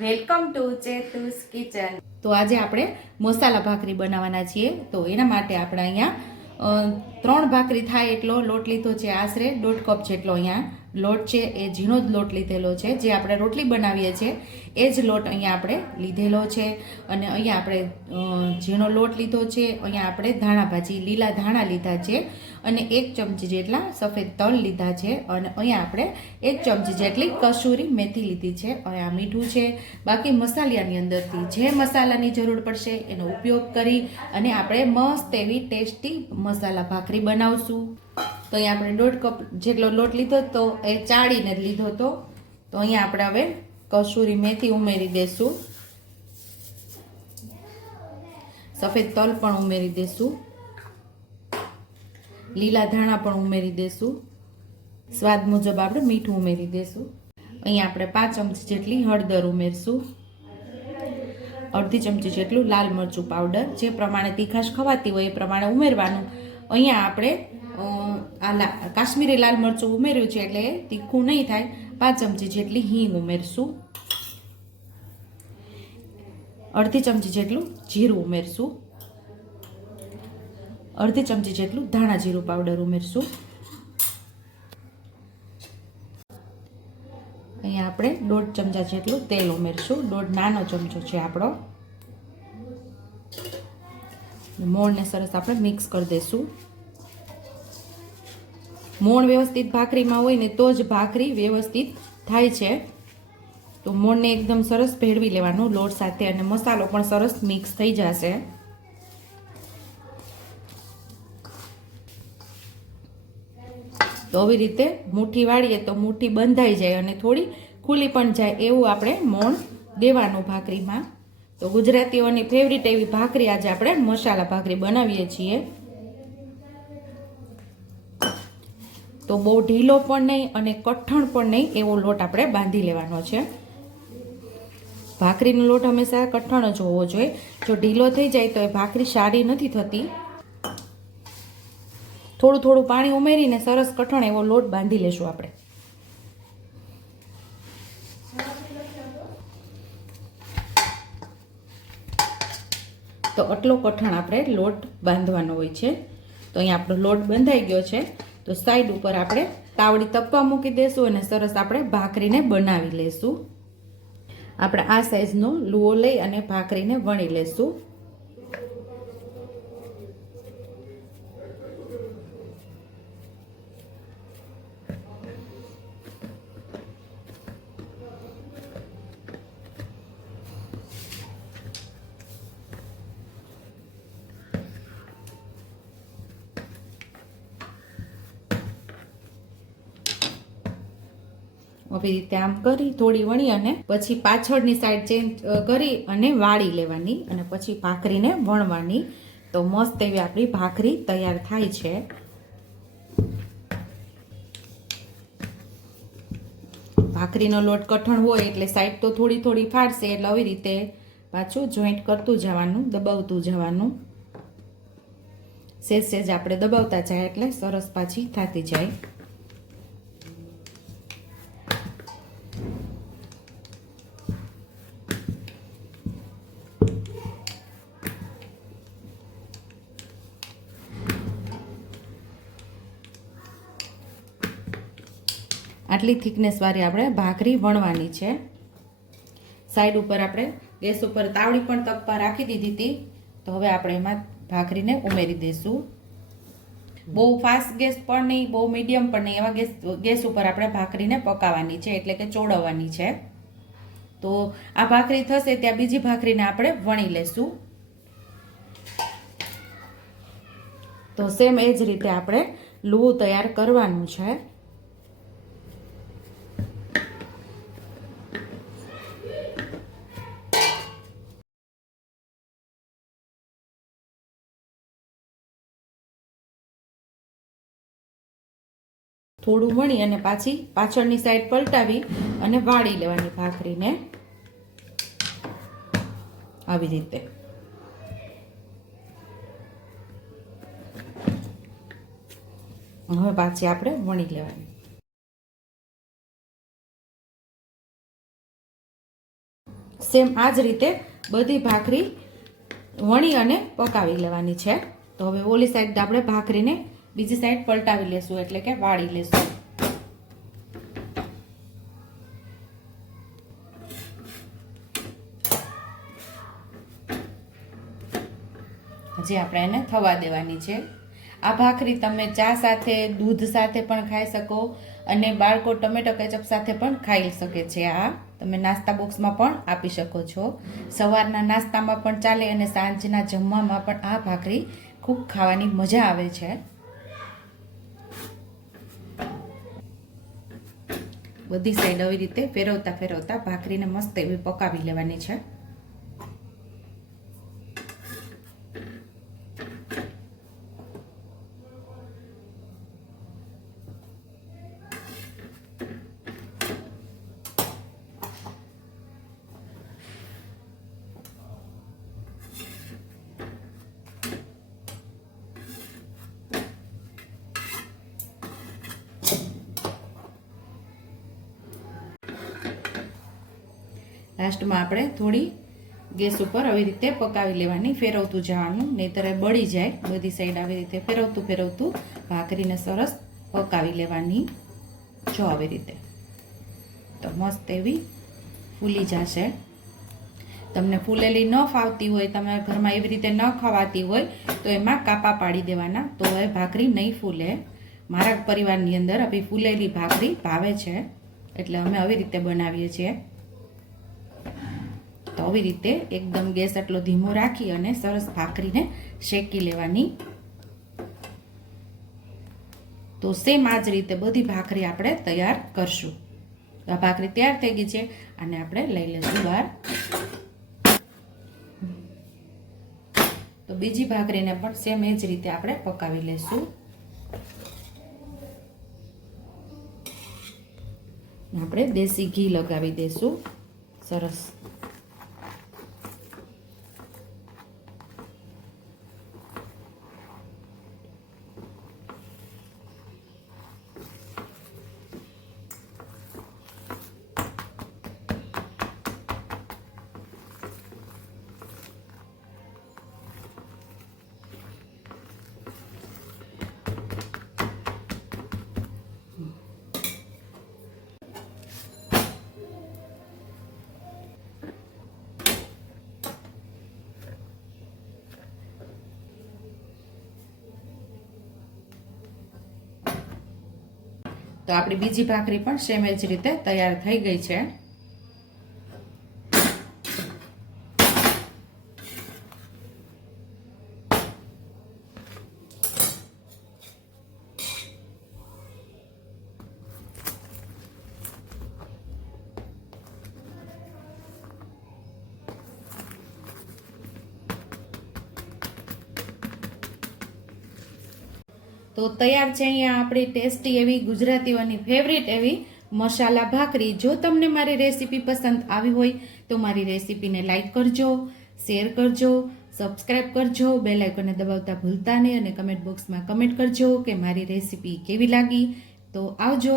Welcome to ચેતુસ kitchen. તો આજે આપણે મસાલા ભાખરી બનાવવાના છીએ. તો એના માટે આપણે અહીંયા ત્રણ ભાખરી થાય એટલો લોટ લીધો છે આશરે, દોઢ કપ જેટલો અહીંયા લોટ છે, એ ઝીણો જ લોટ લીધેલો છે, જે આપણે રોટલી બનાવીએ છીએ, એ જ લોટ અહીંયા આપણે લીધેલો છે. અને અહીંયા આપણે ઝીણો લોટ લીધો છે, અહીંયા આપણે ધાણા ભાજી, લીલા ધાણા લીધા છે, અને એક ચમચી જેટલા સફેદ તલ લીધા છે, અને અહીંયા આપણે એક ચમચી જેટલી કસૂરી મેથી લીધી છે, અને આ મીઠું છે. બાકી મસાલિયાની અંદરથી જે મસાલાની જરૂર પડશે, એનો ઉપયોગ કરી અને આપણે મસ્ત એવી ટેસ્ટી મસાલા ભાખરી બનાવશું. તો અહીંયા આપણે દોઢ કપ જેટલો લોટ લીધો તો એ ચાળીને જ લીધો હતો. તો અહીંયા આપણે હવે કસૂરી મેથી ઉમેરી દઈશું સફેદ તલ પણ ઉમેરી દઈશું લીલા ધાણા પણ ઉમેરી દઈશું સ્વાદ મુજબ આપણે મીઠું ઉમેરી દઈશું અહીંયા આપણે પાંચ ચમચી જેટલી હળદર ઉમેરશું. અડધી ચમચી જેટલું લાલ મરચું પાવડર. જે પ્રમાણે તીખાશ ખવાતી હોય એ પ્રમાણે ઉમેરવાનું. અહીંયા આપણે આ કાશ્મીરી લાલ મરચું ઉમેર્યું છે એટલે તીખું નહીં થાય. પાંચ ચમચી જેટલી હિંગ ઉમેરશું. અડધી ચમચી જેટલું જીરું ઉમેરશું. અડધી ચમચી જેટલું ધાણા જીરું પાવડર ઉમેરશું. અહીંયા આપણે દોઢ ચમચા જેટલું તેલ ઉમેરશું. દોઢ નાનો ચમચો છે આપણો. મોણને સરસ આપણે મિક્સ કરી દઈશું મોણ વ્યવસ્થિત ભાખરીમાં હોય ને તો જ ભાખરી વ્યવસ્થિત થાય છે. તો મોણને એકદમ સરસ ભેળવી લેવાનું લોટ સાથે અને મસાલો પણ સરસ મિક્સ થઈ જશે. તો આવી રીતે મુઠ્ઠી વાળીએ તો મુઠ્ઠી બંધાઈ જાય અને થોડી ખુલી પણ જાય એવું આપણે મોણ દેવાનું ભાખરીમાં. તો ગુજરાતીઓની ફેવરિટ એવી ભાખરી આજે આપણે મસાલા ભાખરી બનાવીએ છીએ. તો બહુ ઢીલો પણ નહીં અને કઠણ પણ નહીં એવો લોટ આપણે બાંધી લેવાનો છે. ભાખરીનો લોટ હંમેશા કઠણ જ હોવો જોઈએ. જો ઢીલો થઈ જાય તો એ ભાખરી સારી નથી થતી. થોડું થોડું પાણી ઉમેરીને સરસ કઠણ એવો લોટ બાંધી લેશું આપણે. તો આટલો કઠણ આપણે લોટ બાંધવાનો હોય છે. તો અહીંયા આપણો લોટ બંધાઈ ગયો છે. તો સાઈડ ઉપર આપણે તાવડી તપવા મૂકી દેશું અને સરસ આપણે ભાખરીને બનાવી લેશું. આપણે આ સાઈઝનો લુઓ લઈ અને ભાખરીને વણી લેશું. આવી રીતે આમ કરી થોડી વણી અને પછી પાછળની સાઈડ ચેન્જ કરી અને વાળી લેવાની અને પછી ભાખરીને વણવાની. તો મસ્ત એવી આપણી ભાખરી તૈયાર થાય છે. ભાખરીનો લોટ કઠણ હોય એટલે સાઈડ તો થોડી થોડી ફાડશે એટલે આવી રીતે પાછું જોઈન્ટ કરતું જવાનું, દબાવતું જવાનું. સેજ સેજ આપણે દબાવતા જાય એટલે સરસ પાછી થતી જાય. આટલી થિકનેસવાળી આપણે ભાખરી વણવાની છે. સાઈડ ઉપર આપણે ગેસ ઉપર તાવડી પણ તપવા રાખી દીધી હતી. તો હવે આપણે એમાં ભાખરીને ઉમેરી દઈશું બહુ ફાસ્ટ ગેસ પણ નહીં, બહુ મીડિયમ પણ નહીં. એવા ગેસ ગેસ ઉપર આપણે ભાખરીને પકાવવાની છે, એટલે કે ચોડવવાની છે. તો આ ભાખરી થશે, ત્યાં બીજી ભાખરીને આપણે વણી લેશું. તો સેમ એ જ રીતે આપણે લૂ તૈયાર કરવાનું છે. થોડું વણી અને પાછી પાછળની સાઈડ પલટાવી અને વાળી લેવાની ભાખરીને. આવી રીતે. હવે પાછી આપણે વણી લેવાની. સેમ આ જ રીતે બધી ભાખરી વણી અને પકાવી લેવાની છે. તો હવે ઓલી સાઈડ આપણે ભાખરીને બીજી સાઈડ પલટાવી લેશું, એટલે કે વાળી લેશું. હજી આપણે એને થવા દેવાની છે. આ ભાખરી તમે ચા સાથે, દૂધ સાથે પણ ખાઈ શકો અને બાળકો ટમેટો કેચઅપ સાથે પણ ખાઈ શકે છે આ. તમે નાસ્તા બોક્સમાં પણ આપી શકો છો. સવારના નાસ્તામાં પણ ચાલે અને સાંજના જમવામાં પણ આ ભાખરી ખૂબ ખાવાની મજા આવે છે. બધી સાઈડ આવી રીતે ફેરવતા ફેરવતા ભાખરીને મસ્ત એવી પકાવી લેવાની છે. લાસ્ટમાં આપણે થોડી ગેસ ઉપર આવી રીતે પકાવી લેવાની, ફેરવતું જવાનું, નહીંતર બળી જાય. બધી સાઈડ આવી રીતે ફેરવતું ફેરવતું ભાખરીને સરસ પકાવી લેવાની જો આવી રીતે. તો મસ્ત એવી ફૂલી જશે. તમને ફૂલેલી ન ફાવતી હોય તમારા ઘરમાં એવી રીતે ન ખવાતી હોય, તો એમાં કાપા પાડી દેવાના. તો એ ભાખરી નહીં ફૂલે. મારા પરિવારની અંદર આવી ફૂલેલી ભાખરી ભાવે છે. એટલે અમે આવી રીતે બનાવીએ છીએ. આવી રીતે એકદમ ગેસ એટલો ધીમો રાખી અને સરસ ભાખરીને શેકી લેવાની. તો સેમ આ જ રીતે બધી ભાખરી આપણે તૈયાર કરશું. તો આ ભાખરી તૈયાર થઈ ગઈ છે અને આપણે લઈ લઈશું બહાર. તો બીજી ભાખરીને પણ સેમ એ જ રીતે આપણે પકાવી લેશું. આપણે દેશી ઘી લગાવી દઈશું સરસ. તો આપણી બીજી ભાખરી પણ સેમ એ જ રીતે તૈયાર થઈ ગઈ છે. તો તૈયાર છે અહીંયા આપણી ટેસ્ટી એવી ગુજરાતીઓની ફેવરિટ એવી મસાલા ભાખરી. જો તમને મારી રેસીપી પસંદ આવી હોય તો મારી રેસીપીને લાઈક કરજો શેર કરજો સબસ્ક્રાઇબ કરજો બે લાઇકોને દબાવતા ભૂલતા નહીં અને કમેન્ટ બોક્સમાં કમેન્ટ કરજો કે મારી રેસીપી કેવી લાગી. તો આવજો.